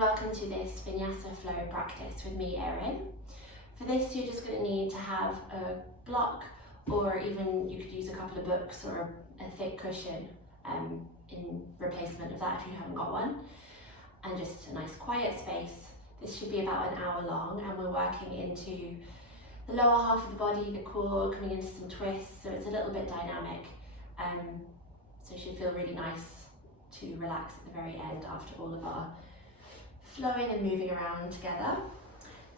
welcome to this Vinyasa flow practice with me, Erin. For this, you're just going to need to have a block, or even you could use a couple of books or a thick cushion in replacement of that if you haven't got one, and just a nice quiet space. This should be about an hour long, and we're working into the lower half of the body, the core, coming into some twists, so it's a little bit dynamic. So it should feel really nice to relax at the very end after all of our flowing and moving around together.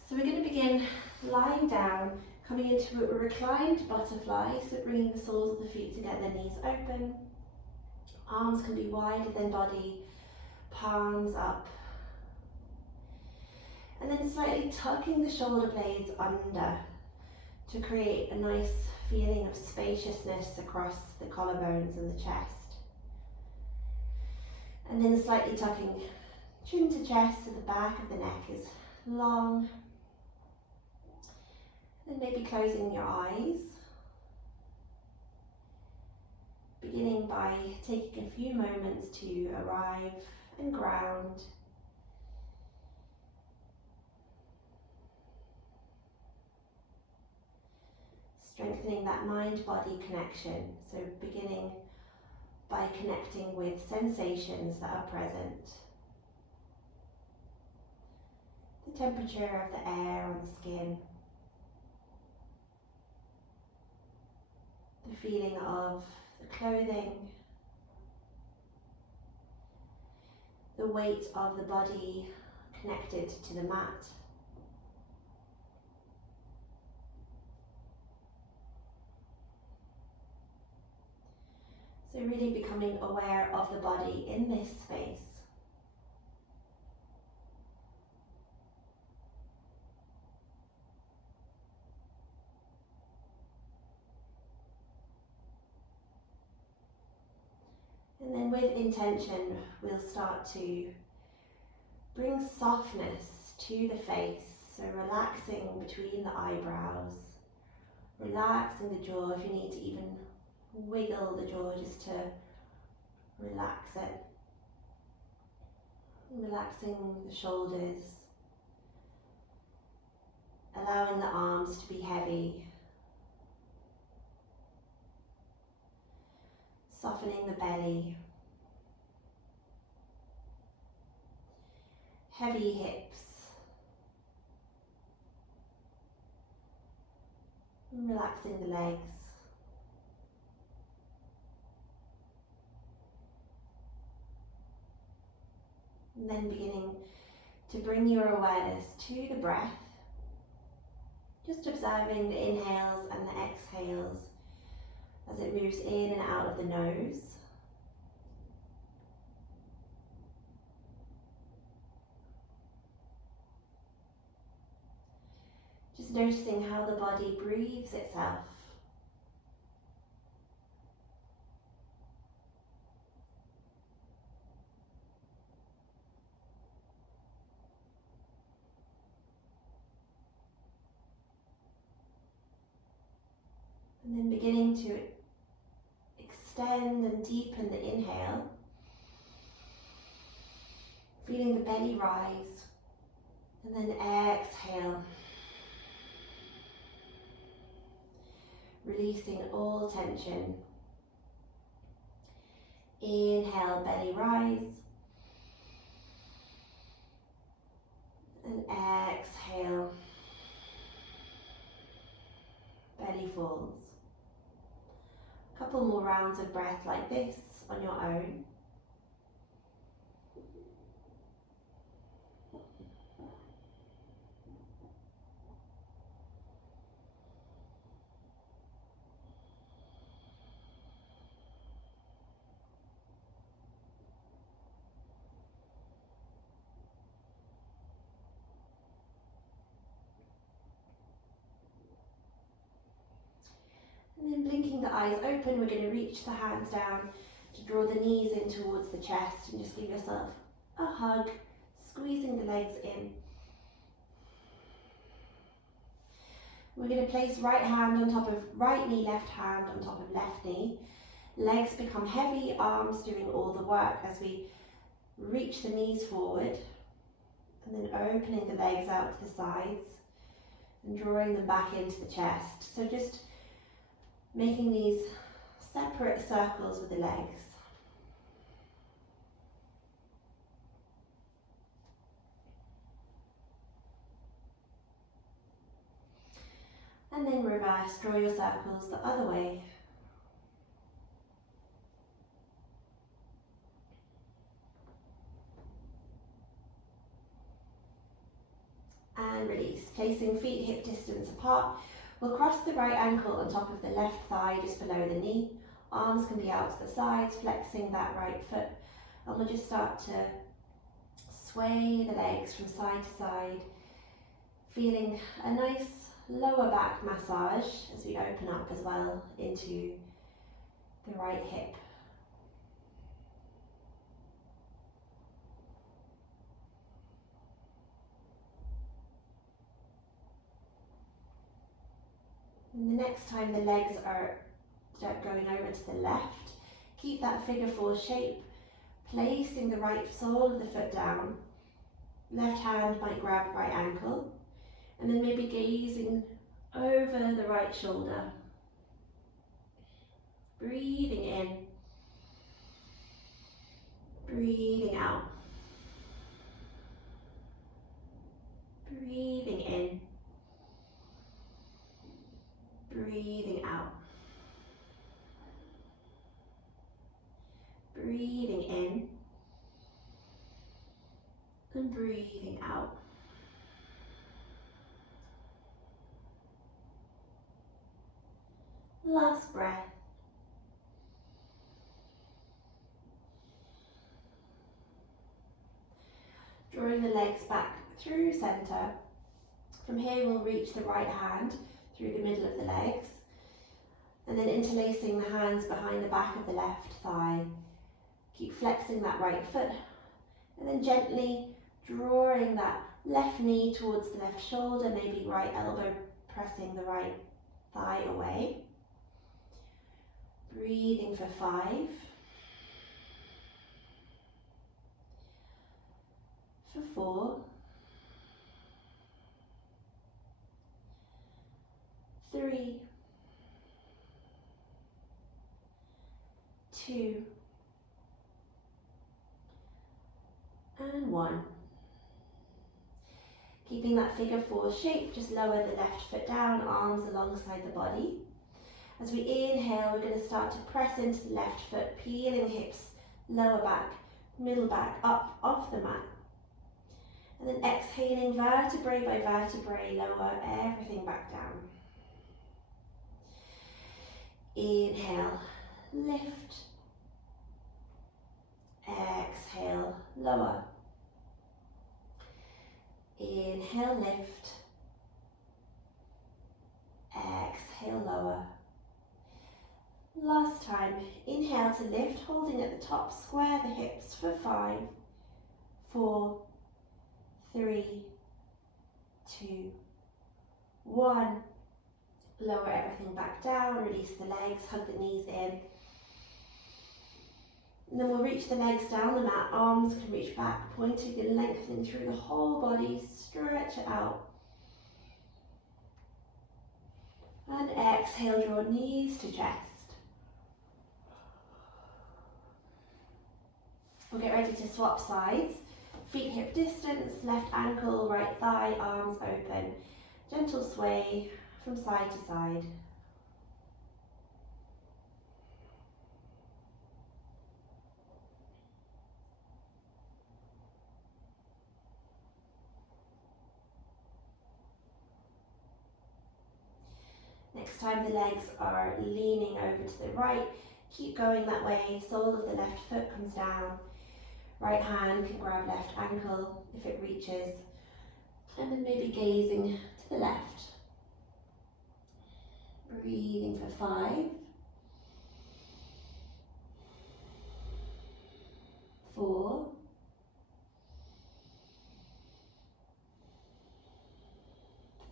So we're going to begin lying down, coming into a reclined butterfly, so bringing the soles of the feet together, knees open, arms can be wider than body, palms up, and then slightly tucking the shoulder blades under to create a nice feeling of spaciousness across the collarbones and the chest. And then slightly tucking chin to chest, so the back of the neck is long. And maybe closing your eyes. Beginning by taking a few moments to arrive and ground. Strengthening that mind-body connection, so beginning by connecting with sensations that are present. The temperature of the air on the skin. The feeling of the clothing. The weight of the body connected to the mat. So really becoming aware of the body in this space. And then with intention, we'll start to bring softness to the face. So relaxing between the eyebrows, relaxing the jaw, if you need to even wiggle the jaw just to relax it. Relaxing the shoulders, allowing the arms to be heavy. Softening the belly. Heavy hips. And relaxing the legs. And then beginning to bring your awareness to the breath. Just observing the inhales and the exhales as it moves in and out of the nose. Just noticing how the body breathes itself. And then beginning to extend and deepen the inhale. Feeling the belly rise. And then exhale. Releasing all tension. Inhale, belly rise. And exhale. Belly falls. A couple more rounds of breath like this on your own. And then blinking the eyes open, we're going to reach the hands down to draw the knees in towards the chest and just give yourself a hug, squeezing the legs in. We're going to place right hand on top of right knee, left hand on top of left knee. Legs become heavy, arms doing all the work as we reach the knees forward. and then opening the legs out to the sides and drawing them back into the chest. So just making these separate circles with the legs. And then reverse, draw your circles the other way. And release, placing feet hip distance apart. We'll cross the right ankle on top of the left thigh just below the knee. Arms can be out to the sides, flexing that right foot. And we'll just start to sway the legs from side to side, feeling a nice lower back massage as we open up as well into the right hip. And the next time the legs are going over to the left, keep that figure four shape, placing the right sole of the foot down. Left hand might grab right ankle, and then maybe gazing over the right shoulder. Breathing in, breathing out. Breathing in, breathing out. Breathing in and breathing out. Last breath. Drawing the legs back through centre. From here we'll reach the right hand through the middle of the legs, and then interlacing the hands behind the back of the left thigh. Keep flexing that right foot, and then gently drawing that left knee towards the left shoulder, maybe right elbow pressing the right thigh away. Breathing for 5. 4. 3. 2. And 1. Keeping that figure 4 shape, just lower the left foot down, arms alongside the body. As we inhale, we're going to start to press into the left foot, peeling hips, lower back, middle back, up off the mat. And then exhaling vertebrae by vertebrae, lower everything back down. Inhale, lift. Exhale, lower. Inhale, lift. Exhale, lower. Last time, inhale to lift, holding at the top, square the hips for 5, 4, 3, 2, 1. Lower everything back down, release the legs, hug the knees in. And then we'll reach the legs down the mat, arms can reach back, pointing and lengthening through the whole body, stretch it out. And exhale, draw knees to chest. We'll get ready to swap sides. Feet hip distance, left ankle, right thigh, arms open. Gentle sway from side to side. Next time the legs are leaning over to the right, keep going that way. Sole of the left foot comes down. Right hand can grab left ankle if it reaches. And then maybe gazing to the left. Breathing for 5. 4.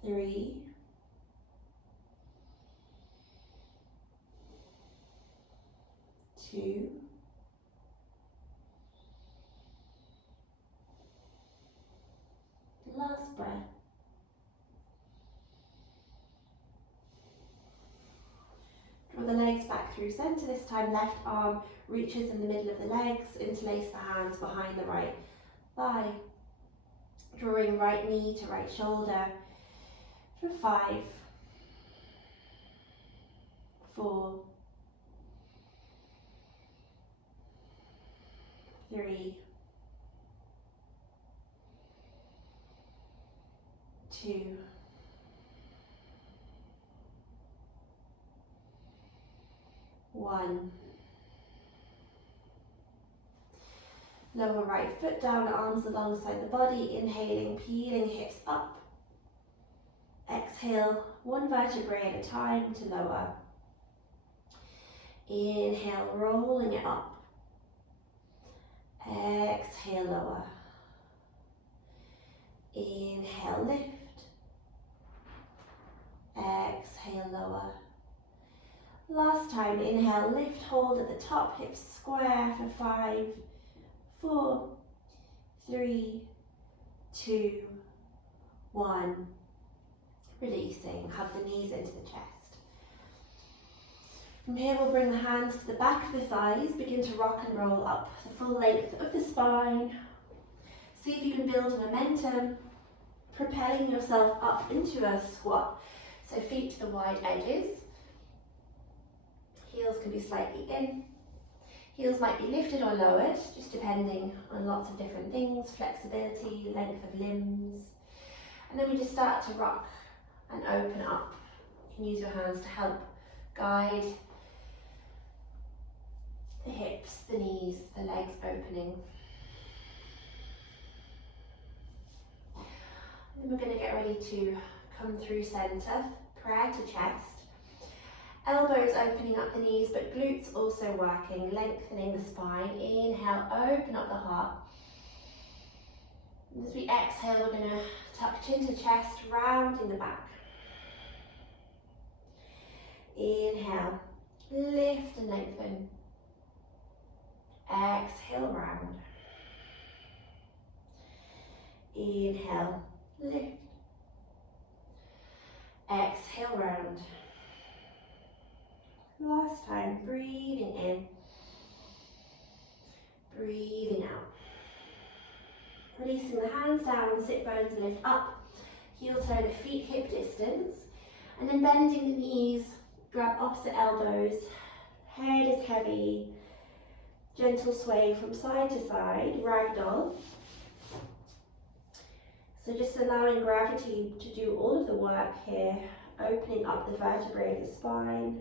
3. 2. through centre. This time left arm reaches in the middle of the legs, interlace the hands behind the right thigh. Drawing right knee to right shoulder for 5, 4, 3, 2, 1. Lower right foot down, arms alongside the body, inhaling, peeling hips up. Exhale, one vertebrae at a time to lower. Inhale, rolling it up. Exhale, lower. Inhale, lift. Exhale, lower. Last time, inhale, lift, hold at the top, hips square for 5, 4, 3, 2, 1. Releasing, hug the knees into the chest. From here we'll bring the hands to the back of the thighs, begin to rock and roll up the full length of the spine. See if you can build momentum, propelling yourself up into a squat. So feet to the wide edges. Heels can be slightly in. Heels might be lifted or lowered, just depending on lots of different things, flexibility, length of limbs. And then we just start to rock and open up. You can use your hands to help guide the hips, the knees, the legs opening. And then we're going to get ready to come through centre, prayer to chest. Elbows opening up the knees, but glutes also working, lengthening the spine. Inhale, open up the heart. And as we exhale, we're going to tuck chin to chest, rounding the back. Inhale, lift and lengthen. Exhale, round. Inhale, lift. Exhale, round. Last time, breathing in, breathing out. Releasing the hands down, sit bones lift up, heel toe to feet hip distance, and then bending the knees, grab opposite elbows, head is heavy, gentle sway from side to side, ragdoll. So just allowing gravity to do all of the work here, opening up the vertebrae of the spine.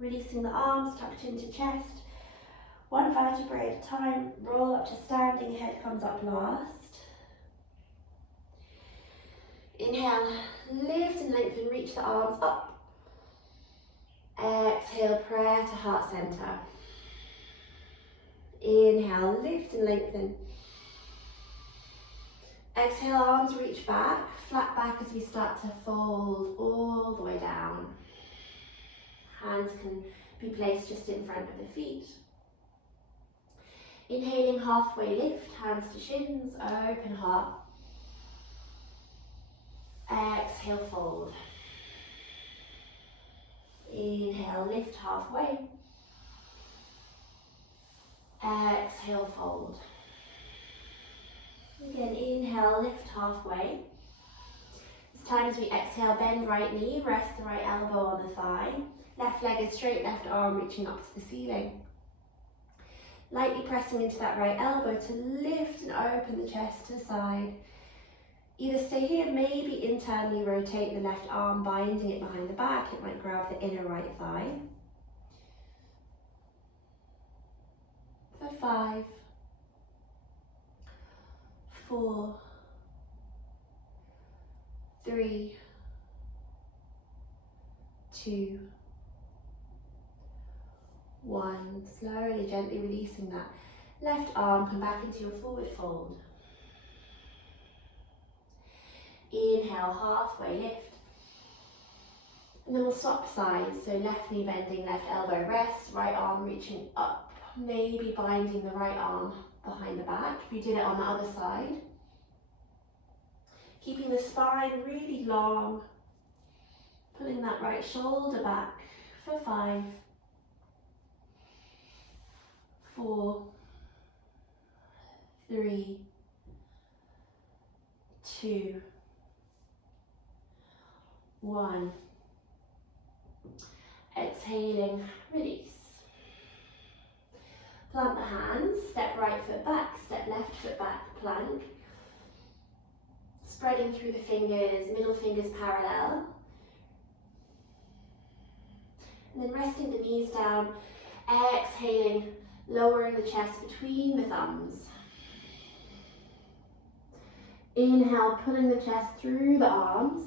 Releasing the arms, tucked into chest. One vertebrae at a time, roll up to standing, head comes up last. Inhale, lift and lengthen, reach the arms up. Exhale, prayer to heart center. Inhale, lift and lengthen. Exhale, arms reach back, flat back as we start to fold all the way down. Hands can be placed just in front of the feet. Inhaling, halfway lift, hands to shins, open heart. Exhale, fold. Inhale, lift halfway. Exhale, fold. Again, inhale, lift halfway. This time as we exhale, bend right knee, rest the right elbow on the thigh. Left leg is straight, left arm reaching up to the ceiling. Lightly pressing into that right elbow to lift and open the chest to the side. Either stay here, maybe internally rotate the left arm, binding it behind the back. It might grab the inner right thigh. For 5, 4, 3, 2, 1. Slowly, gently releasing that left arm, come back into your forward fold. Inhale, halfway lift. And then we'll swap sides, so left knee bending, left elbow rests, right arm reaching up, maybe binding the right arm behind the back. If you did it on the other side. Keeping the spine really long, pulling that right shoulder back for 5, 4, 3, 2, 1. Exhaling, release. Plant the hands, step right foot back, step left foot back, plank. Spreading through the fingers, middle fingers parallel. And then resting the knees down, exhaling, lowering the chest between the thumbs. Inhale, pulling the chest through the arms.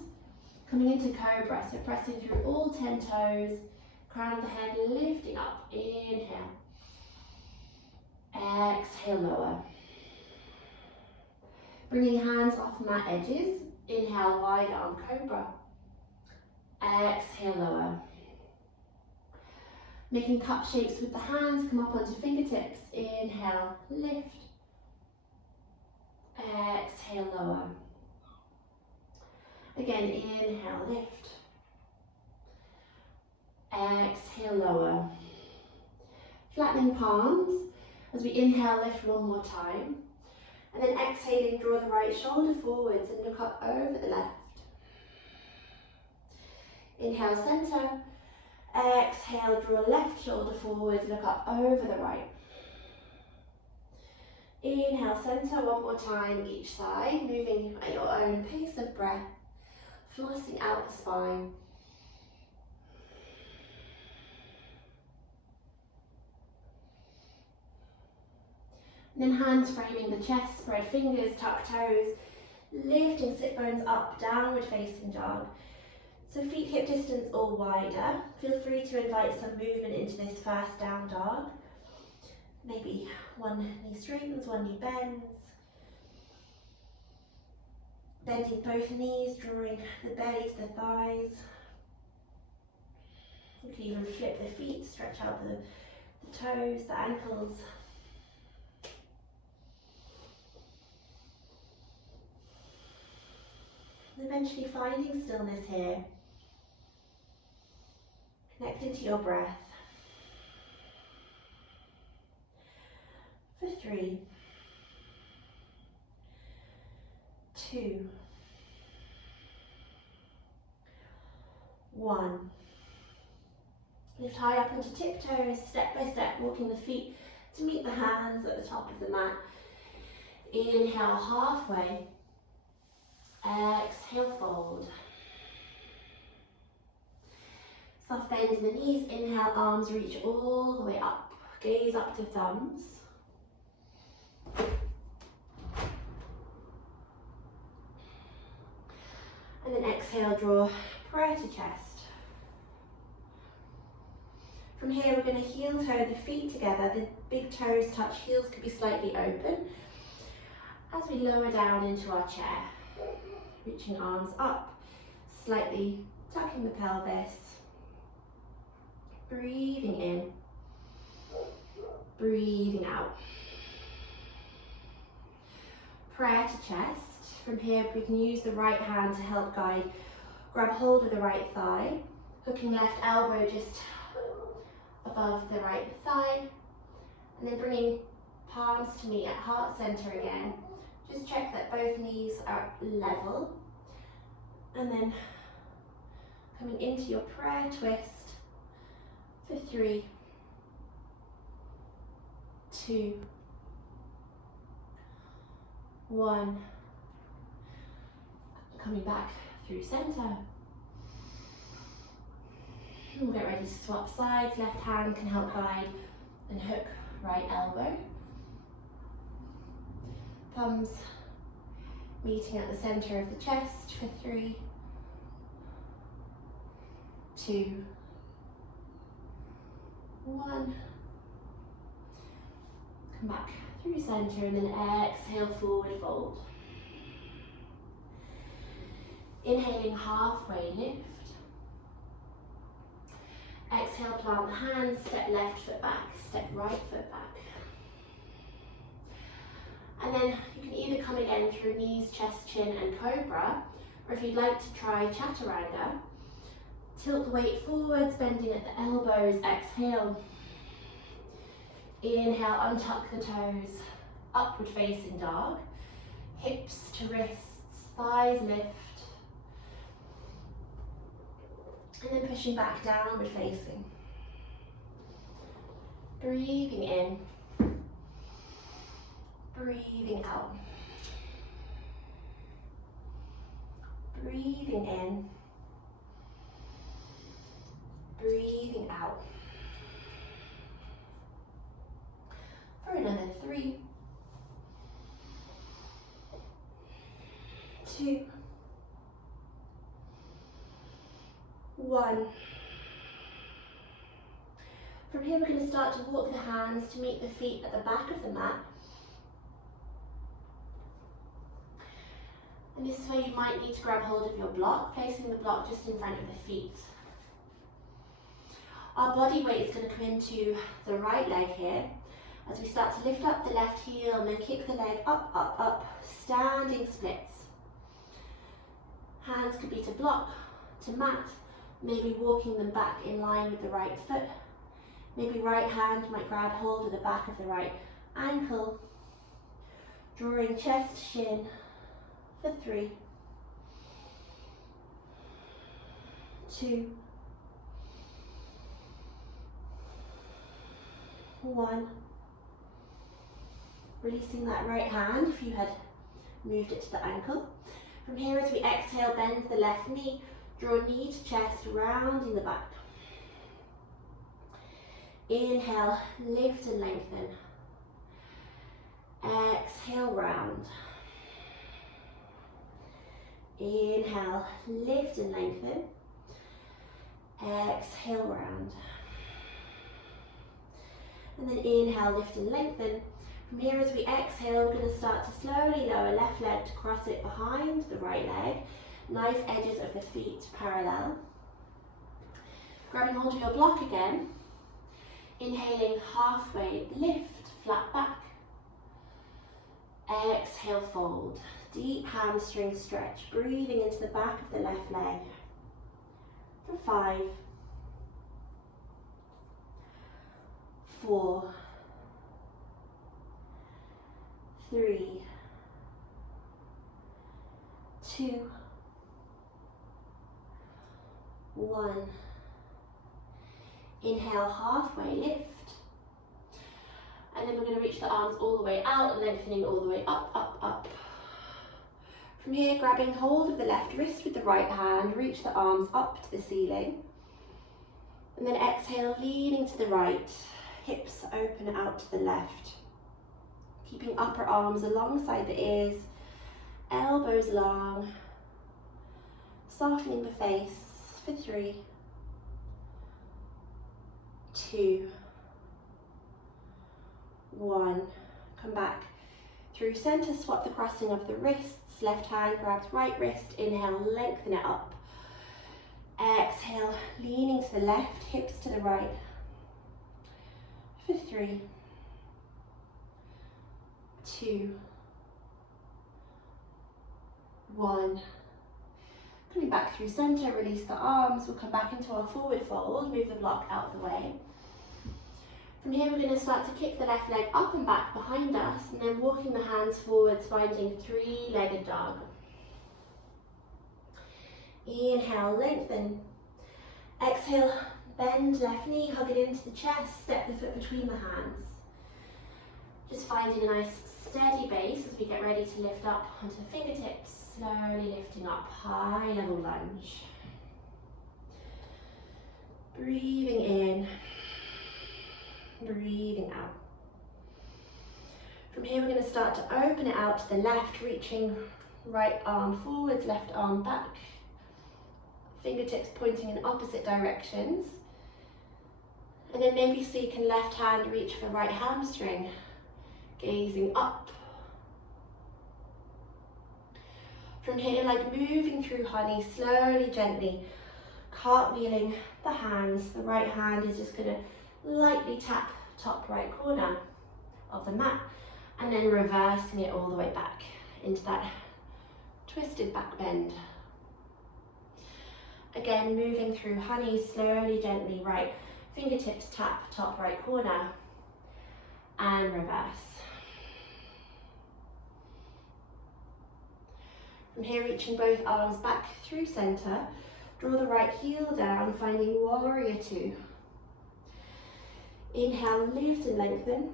Coming into cobra, so pressing through all 10 toes. Crown of the head lifting up. Inhale. Exhale, lower. Bringing hands off mat edges. Inhale, wide arm cobra. Exhale, lower. Making cup shapes with the hands, come up onto fingertips. Inhale, lift. Exhale, lower. Again, inhale, lift. Exhale, lower. Flattening palms as we inhale, lift one more time. And then exhaling, draw the right shoulder forwards and look up over the left. Inhale, center. Exhale, draw left shoulder forwards, look up over the right. Inhale, center, one more time each side, moving at your own pace of breath, flossing out the spine. And then hands framing the chest, spread fingers, tuck toes, lifting sit bones up, downward facing dog. So feet hip distance or wider. Feel free to invite some movement into this first down dog. Maybe one knee straightens, one knee bends. Bending both knees, drawing the belly to the thighs. You can even flip the feet, stretch out the toes, the ankles. And eventually finding stillness here. Connecting to your breath. For 3, 2, 1. Lift high up onto tiptoes, step by step, walking the feet to meet the hands at the top of the mat. Inhale halfway. Exhale, fold. Soft bend in the knees. Inhale, arms reach all the way up. Gaze up to thumbs. And then exhale, draw prayer to chest. From here, we're going to heel toe the feet together. The big toes touch, heels could be slightly open. As we lower down into our chair, reaching arms up, slightly tucking the pelvis. Breathing in, breathing out. Prayer to chest. From here, we can use the right hand to help guide. Grab hold of the right thigh, hooking left elbow just above the right thigh, and then bringing palms to meet at heart center again. Just check that both knees are level, and then coming into your prayer twist for 3, 2, 1. Coming back through center. We'll get ready to swap sides. Left hand can help guide and hook right elbow. Thumbs meeting at the center of the chest for 3, 2, 1. Come back through center and then exhale, forward fold. Inhaling halfway lift. Exhale, plant the hands, step left foot back, step right foot back. And then you can either come again through knees, chest, chin and cobra, or if you'd like to try chaturanga, tilt the weight forwards, bending at the elbows, exhale. Inhale, untuck the toes, upward facing dog, hips to wrists, thighs lift. And then pushing back, downward facing. Breathing in, breathing out. Breathing in, breathing out. For another 3, 2, 1. From here we're going to start to walk the hands to meet the feet at the back of the mat. And this is where you might need to grab hold of your block, placing the block just in front of the feet. Our body weight is going to come into the right leg here, as we start to lift up the left heel and then kick the leg up, up, up, standing splits. Hands could be to block, to mat, maybe walking them back in line with the right foot. Maybe right hand might grab hold of the back of the right ankle, drawing chest, shin for 3, 2, 1. Releasing that right hand if you had moved it to the ankle. From here, as we exhale, bend the left knee, draw knee to chest, rounding the back. Inhale, lift and lengthen. Exhale, round. Inhale, lift and lengthen. Exhale, round. And then inhale, lift and lengthen. From here, as we exhale, we're going to start to slowly lower left leg to cross it behind the right leg. Knife edges of the feet parallel. Grabbing hold of your block again. Inhaling, halfway lift, flat back. Exhale, fold. Deep hamstring stretch, breathing into the back of the left leg. For 5, 4, 3, 2, 1. Inhale, halfway lift. And then we're going to reach the arms all the way out, lengthening all the way up, up, up. From here, grabbing hold of the left wrist with the right hand, reach the arms up to the ceiling. And then exhale, leaning to the right, hips open out to the left. Keeping upper arms alongside the ears, elbows long, softening the face for 3, 2, 1. Come back through center, swap the crossing of the wrists. Left hand grabs right wrist, inhale, lengthen it up. Exhale, leaning to the left, hips to the right. For 3, 2, 1. Coming back through center, release the arms. We'll come back into our forward fold, move the block out of the way. From here, we're going to start to kick the left leg up and back behind us, and then walking the hands forwards, finding 3-legged dog. Inhale, lengthen. Exhale, bend left knee, hug it into the chest, step the foot between the hands. Just finding a nice steady base as we get ready to lift up onto the fingertips, slowly lifting up, high level lunge. Breathing in. Breathing out. From here, we're going to start to open it out to the left, reaching right arm forwards, left arm back. Fingertips pointing in opposite directions. And then maybe so you can left hand reach for right hamstring, gazing up. From here, like moving through honey, slowly, gently, cartwheeling the hands. The right hand is just going to lightly tap top right corner of the mat, and then reversing it all the way back into that twisted back bend. Again, moving through honey, slowly, gently, right fingertips tap top right corner, and reverse. From here, reaching both arms back through center, draw the right heel down, finding warrior two. Inhale, lift and lengthen.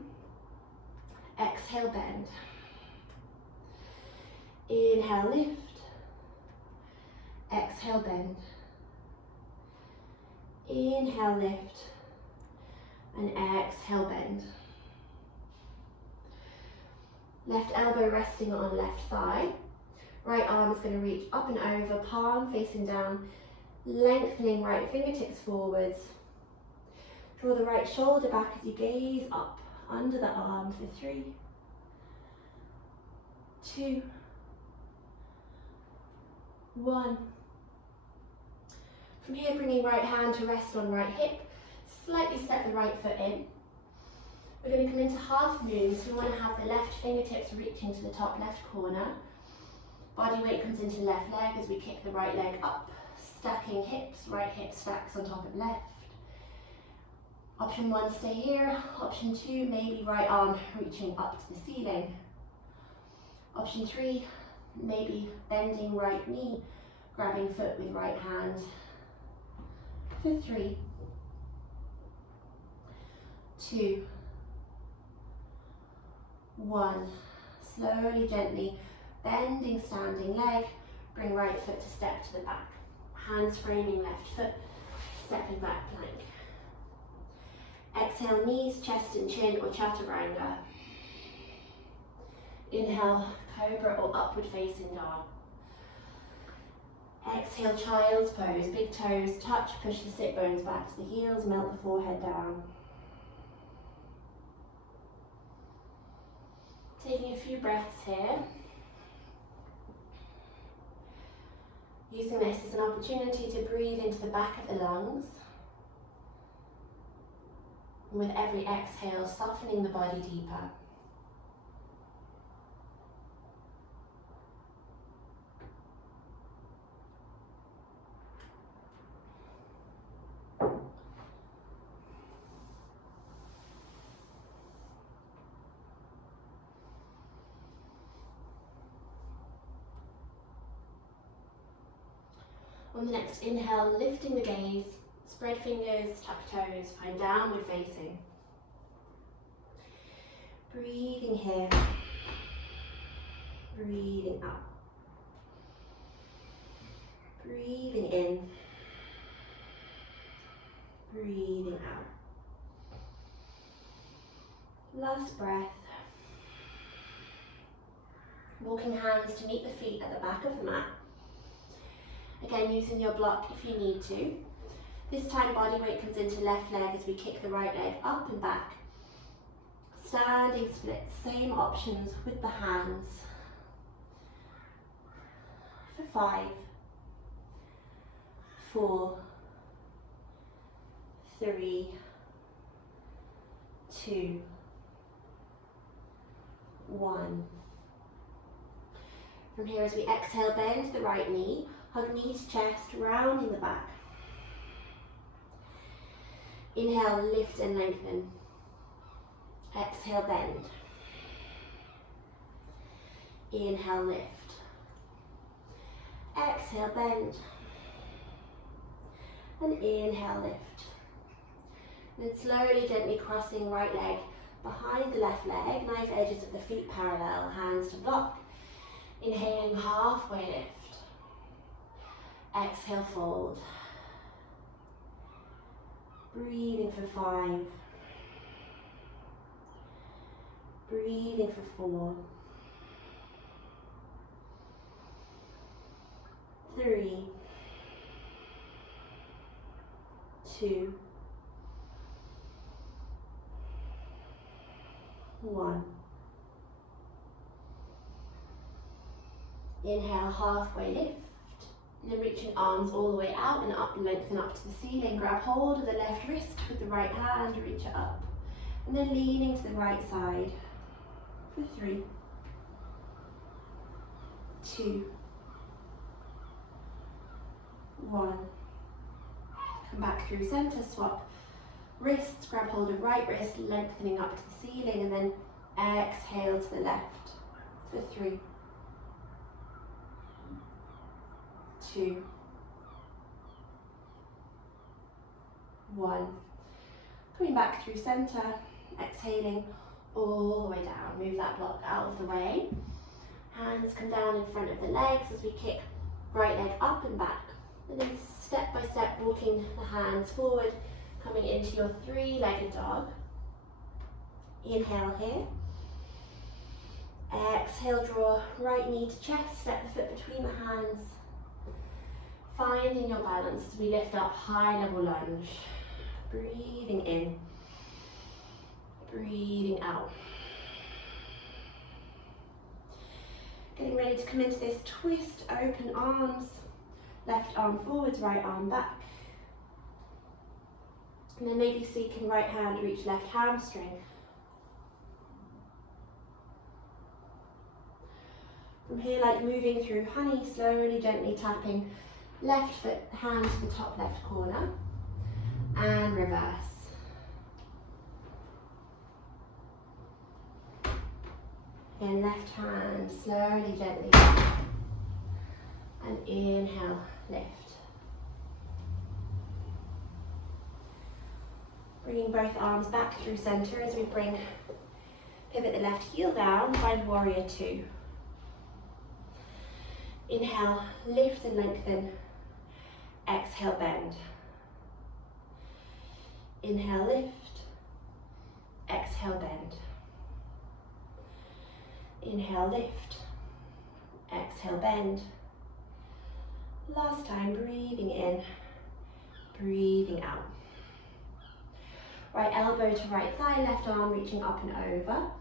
Exhale, bend. Inhale, lift. Exhale, bend. Inhale, lift. And exhale, bend. Left elbow resting on left thigh. Right arm is going to reach up and over, palm facing down, lengthening right fingertips forwards. Draw the right shoulder back as you gaze up under the arm for 3, 2, 1. From here, bringing right hand to rest on right hip, slightly step the right foot in. We're going to come into half moon, so we want to have the left fingertips reaching to the top left corner. Body weight comes into left leg as we kick the right leg up, stacking hips, right hip stacks on top of left. Option 1, stay here. Option 2, maybe right arm reaching up to the ceiling. Option 3, maybe bending right knee, grabbing foot with right hand. For 3, 2, 1. Slowly, gently, bending standing leg, bring right foot to step to the back. Hands framing left foot, stepping back plank. Exhale, knees, chest and chin or chaturanga. Inhale, cobra or upward facing dog. Exhale, child's pose. Big toes touch, push the sit bones back to the heels, melt the forehead down. Taking a few breaths here. Using this as an opportunity to breathe into the back of the lungs. And with every exhale, softening the body deeper. On the next inhale, lifting the gaze, spread fingers, tuck toes, find downward facing. Breathing here, breathing out. Breathing in, breathing out. Last breath. Walking hands to meet the feet at the back of the mat. Again, using your block if you need to. This time body weight comes into left leg as we kick the right leg up and back. Standing splits, same options with the hands. For 5, 4, 3, 2, 1. From here, as we exhale, bend the right knee, hug knee to chest, rounding the back. Inhale, lift and lengthen. Exhale, bend. Inhale, lift. Exhale, bend. And inhale, lift. Then slowly, gently crossing right leg behind the left leg, knife edges of the feet parallel, hands to block. Inhaling, halfway lift. Exhale, fold. Breathing for 5. Breathing for 4. 3. 2. 1. Inhale, halfway lift. And then reaching arms all the way out and up, lengthen up to the ceiling. Grab hold of the left wrist with the right hand, reach it up. And then leaning to the right side for 3, 2, 1. Come back through center, swap wrists, grab hold of right wrist, lengthening up to the ceiling, and then exhale to the left for 3, 2, 1. Coming back through center, exhaling all the way down. Move that block out of the way. Hands come down in front of the legs as we kick right leg up and back. And then step by step, walking the hands forward, coming into your 3-legged dog. Inhale here. Exhale, draw right knee to chest, step the foot between the hands. Finding your balance as we lift up, high level lunge. Breathing in, breathing out. Getting ready to come into this twist, open arms. Left arm forwards, right arm back. And then maybe seeking right hand, reach left hamstring. From here, like moving through honey, slowly, gently tapping left foot, hand to the top left corner. And reverse. Again, left hand, slowly, gently. And inhale, lift. Bringing both arms back through center as we pivot the left heel down, find warrior 2. Inhale, lift and lengthen. Exhale, bend. Inhale, lift. Exhale, bend. Inhale, lift. Exhale, bend. Last time, breathing in, breathing out. Right elbow to right thigh, left arm reaching up and over.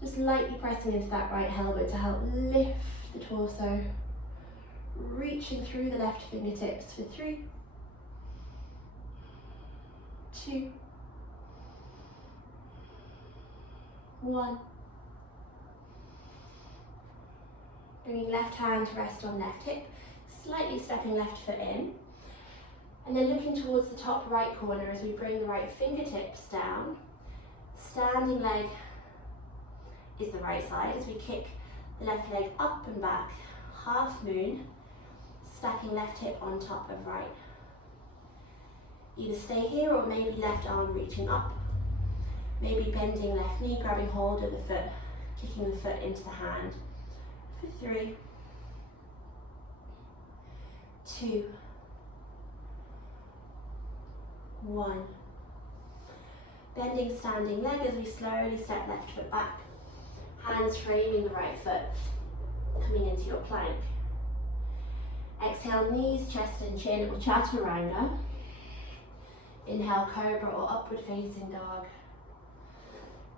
Just lightly pressing into that right elbow to help lift the torso. Reaching through the left fingertips for 3, 2, 1. Bringing left hand to rest on left hip, slightly stepping left foot in. And then looking towards the top right corner as we bring the right fingertips down. Standing leg is the right side as we kick the left leg up and back, half moon, stacking left hip on top of right. Either stay here or maybe left arm reaching up, maybe bending left knee, grabbing hold of the foot, kicking the foot into the hand for 3, 2, 1. Bending standing leg as we slowly step left foot back, hands framing the right foot, coming into your plank. Exhale, knees, chest and chin or chaturanga. Inhale, cobra or upward facing dog.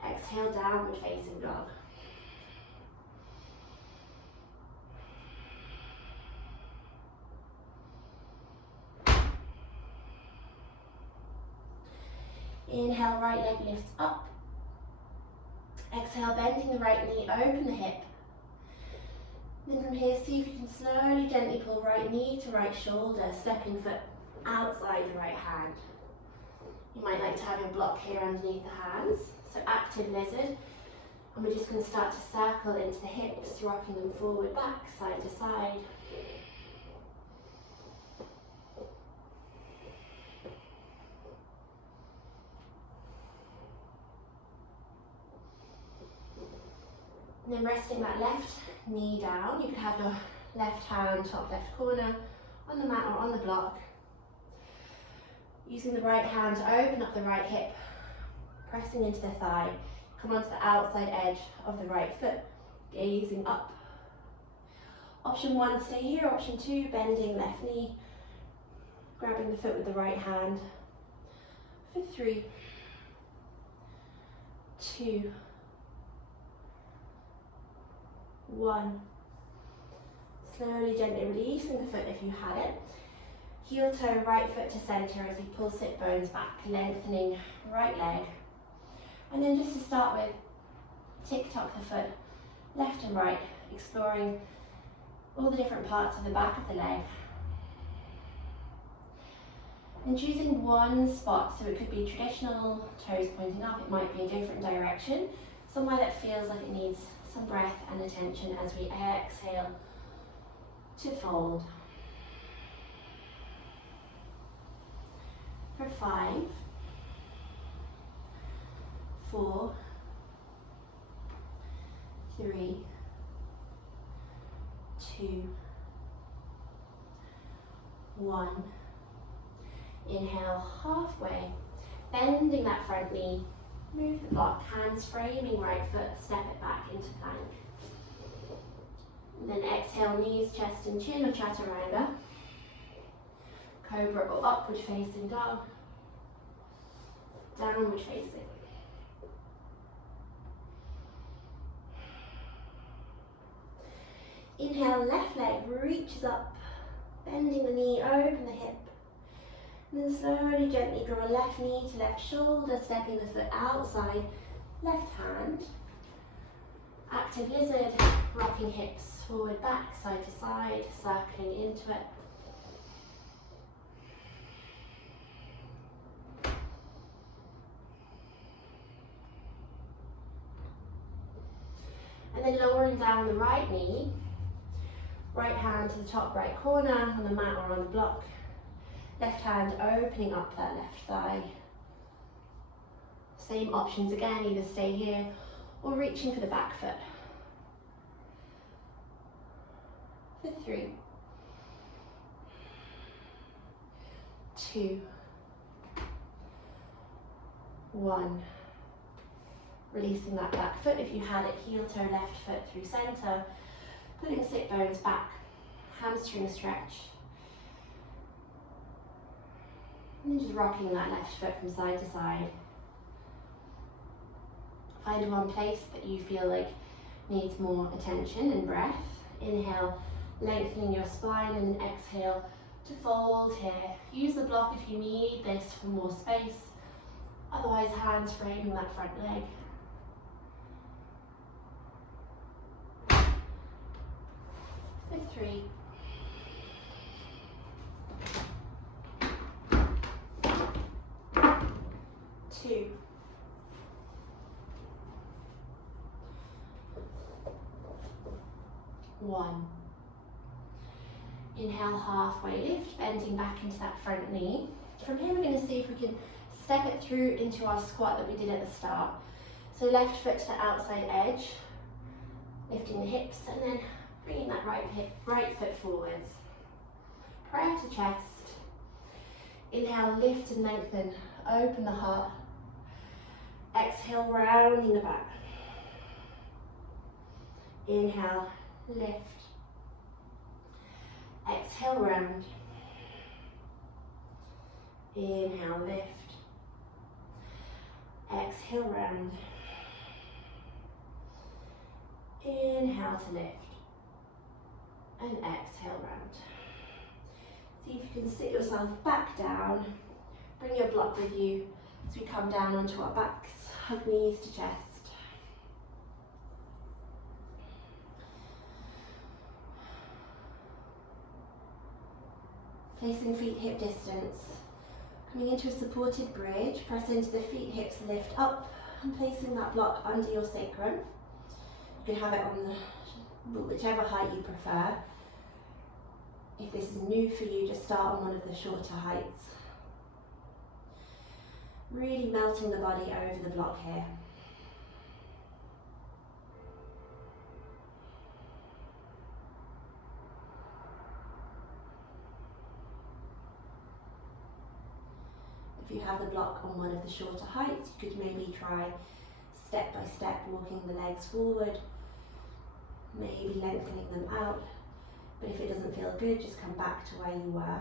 Exhale, downward facing dog. Inhale, right leg lifts up. Exhale, bending the right knee, open the hip. Then from here, see if you can slowly, gently pull right knee to right shoulder, stepping foot outside the right hand. You might like to have your block here underneath the hands. So active lizard. And we're just going to start to circle into the hips, rocking them forward, back, side to side. And then resting that left knee down, you can have your left hand, top left corner, on the mat or on the block. Using the right hand to open up the right hip, pressing into the thigh, come onto the outside edge of the right foot, gazing up. Option 1, stay here. Option 2, bending left knee, grabbing the foot with the right hand for 3, 2, 1. Slowly, gently releasing the foot if you had it. Heel toe, right foot to center as we pull sit bones back, lengthening right leg. And then just to start with, tick-tock the foot, left and right, exploring all the different parts of the back of the leg. And choosing one spot, so it could be traditional, toes pointing up, it might be a different direction, somewhere that feels like it needs some breath and attention as we exhale to fold. For 5, 4, 3, 2, 1. Inhale halfway, bending that front knee, move the block, hands framing right foot, step it back into plank. And then exhale, knees, chest and chin or chaturanga. Cobra or upward facing dog. Downward facing. Inhale, left leg reaches up, bending the knee, open the hip. And then slowly, gently draw left knee to left shoulder, stepping the foot outside, left hand. Active lizard, rocking hips forward, back, side to side, circling into it. And then lowering down the right knee, right hand to the top right corner on the mat or on the block. Left hand opening up that left thigh. Same options again, either stay here or reaching for the back foot. For 3, 2, 1. Releasing that back foot if you had it, heel toe left foot through center. Pulling sit bones back, hamstring stretch. And just rocking that left foot from side to side. Find one place that you feel like needs more attention and breath. Inhale, lengthening your spine, and exhale to fold here. Use the block if you need this for more space. Otherwise, hands framing that front leg. For 3, 2, 1. Inhale, halfway lift, bending back into that front knee. From here, we're going to see if we can step it through into our squat that we did at the start. So left foot to the outside edge, lifting the hips, and then bringing that right foot forwards. Prayer to chest. Inhale, lift and lengthen, open the heart. Exhale, rounding the back. Inhale, lift. Exhale, round. Inhale, lift. Exhale, round. Inhale to lift. And exhale, round. See if you can sit yourself back down. Bring your block with you as we come down onto our backs. Hug knees to chest. Placing feet hip distance. Coming into a supported bridge, press into the feet, hips lift up, and placing that block under your sacrum. You can have it on whichever height you prefer. If this is new for you, just start on one of the shorter heights. Really melting the body over the block here. If you have the block on one of the shorter heights, you could maybe try step by step walking the legs forward, maybe lengthening them out. But if it doesn't feel good, just come back to where you were.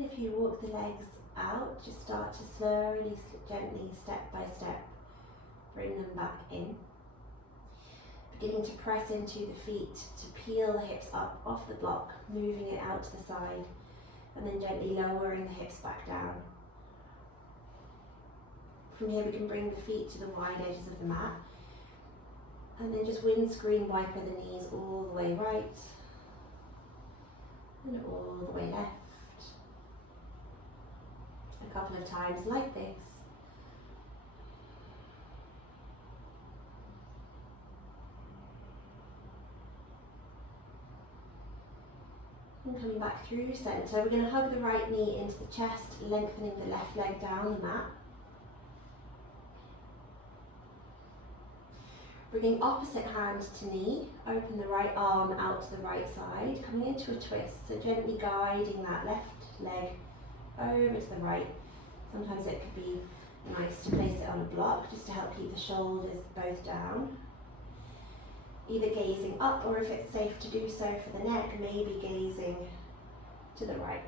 And if you walk the legs out, just start to slowly, gently, step by step, bring them back in. Beginning to press into the feet to peel the hips up off the block, moving it out to the side, and then gently lowering the hips back down. From here we can bring the feet to the wide edges of the mat, and then just windscreen wiper the knees all the way right, and all the way left. A couple of times like this. And coming back through centre, we're going to hug the right knee into the chest, lengthening the left leg down the mat. Bringing opposite hand to knee, open the right arm out to the right side, coming into a twist, so gently guiding that left leg over to the right. Sometimes it could be nice to place it on a block just to help keep the shoulders both down. Either gazing up, or if it's safe to do so for the neck, maybe gazing to the right.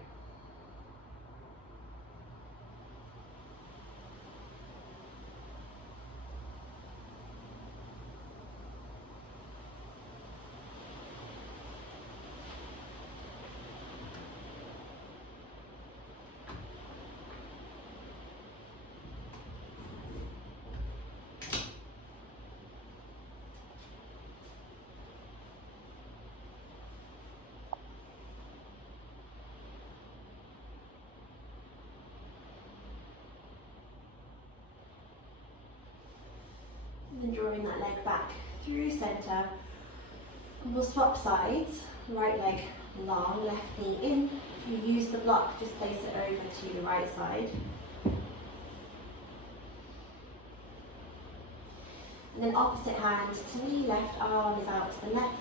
And then drawing that leg back through centre, and we'll swap sides. Right leg long, left knee in. If you use the block, just place it over to the right side. And then opposite hand to knee, left arm is out to the left,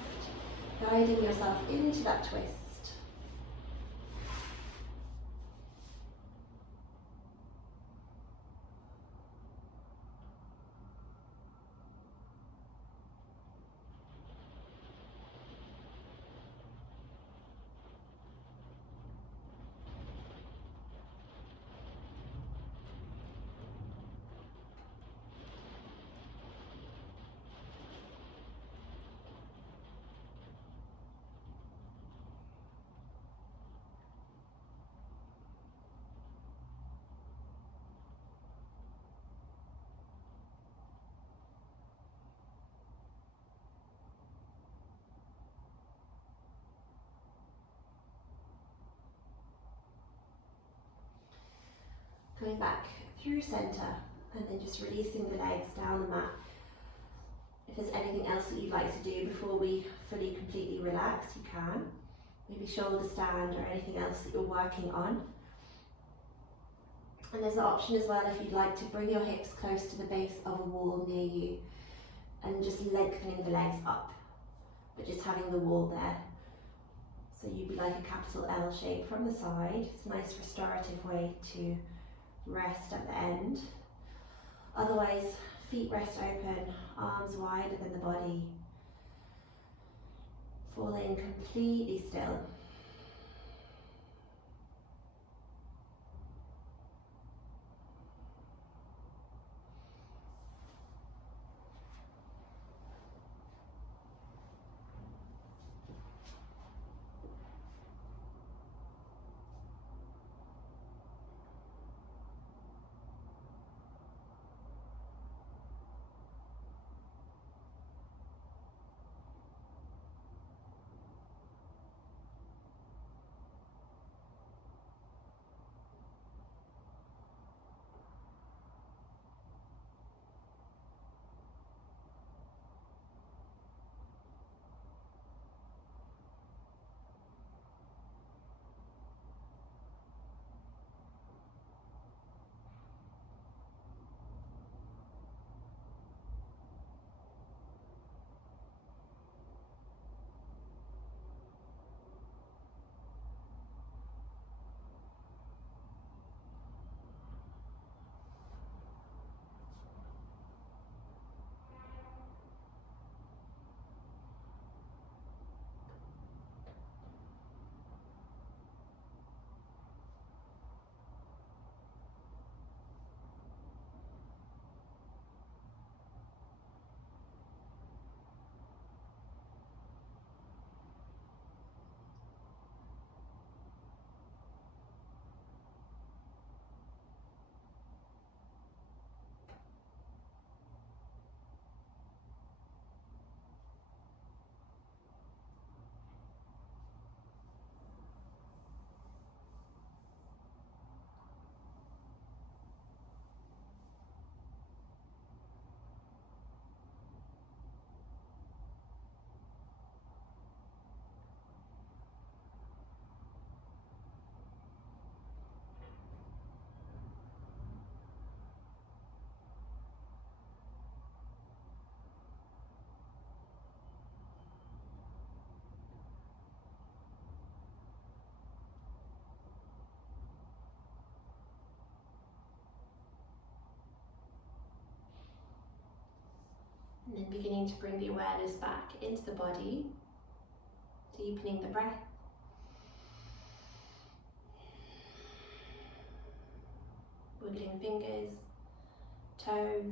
guiding yourself into that twist. Coming back through centre, and then just releasing the legs down the mat. If there's anything else that you'd like to do before we fully, completely relax, you can. Maybe shoulder stand or anything else that you're working on. And there's an option as well if you'd like to bring your hips close to the base of a wall near you and just lengthening the legs up, but just having the wall there. So you'd be like a capital L shape from the side. It's a nice restorative way to rest at the end. Otherwise, feet rest open, arms wider than the body, falling completely still. And then beginning to bring the awareness back into the body, deepening the breath. Wiggling fingers, toes.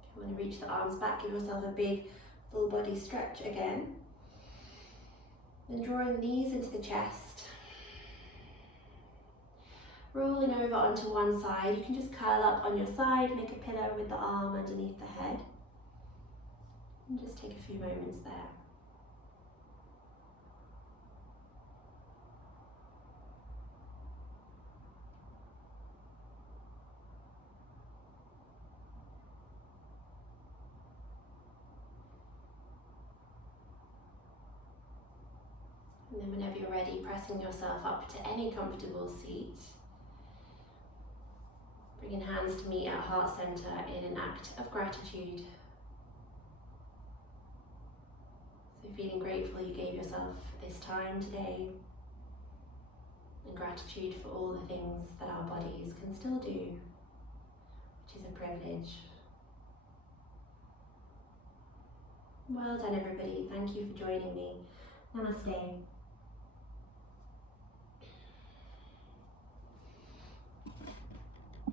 If you want to reach the arms back, give yourself a big full body stretch again. Then drawing the knees into the chest. Rolling over onto one side, you can just curl up on your side, make a pillow with the arm underneath the head. And just take a few moments there. And then whenever you're ready, pressing yourself up to any comfortable seat. Bringing hands to meet at heart center in an act of gratitude. So feeling grateful you gave yourself this time today, and gratitude for all the things that our bodies can still do, which is a privilege. Well done everybody, thank you for joining me. Namaste.